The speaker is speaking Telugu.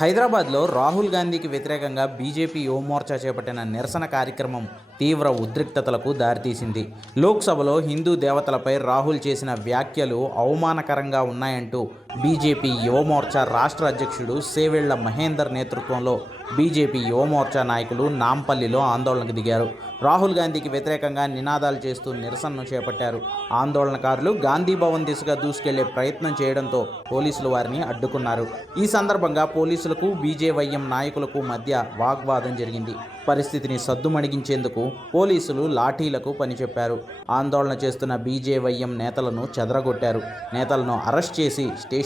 హైదరాబాద్లో రాహుల్ గాంధీకి వ్యతిరేకంగా బీజేపీ యువమోర్చా చేపట్టిన నిరసన కార్యక్రమం తీవ్ర ఉద్రిక్తతలకు దారితీసింది. లోక్సభలో హిందూ దేవతలపై రాహుల్ చేసిన వ్యాఖ్యలు అవమానకరంగా ఉన్నాయంటూ బీజేపీ యువమోర్చా రాష్ట్ర అధ్యక్షుడు సేవేళ్ళ మహేందర్ నేతృత్వంలో బీజేపీ యువమోర్చా నాయకులు నాంపల్లిలో ఆందోళనకు దిగారు. రాహుల్ గాంధీకి వ్యతిరేకంగా నినాదాలు చేస్తూ నిరసనను చేపట్టారు. ఆందోళనకారులు గాంధీ భవన్ దిశగా దూసుకెళ్ళే ప్రయత్నం చేయడంతో పోలీసులు వారిని అడ్డుకున్నారు. ఈ సందర్భంగా పోలీసులకు బీజేవైఎం నాయకులకు మధ్య వాగ్వాదం జరిగింది. పరిస్థితిని సద్దుమణిగించేందుకు పోలీసులు లాఠీలకు పనిచెప్పారు. ఆందోళన చేస్తున్న బీజేవైఎం నేతలను చెదరగొట్టారు. నేతలను అరెస్ట్ చేసి స్టేషన్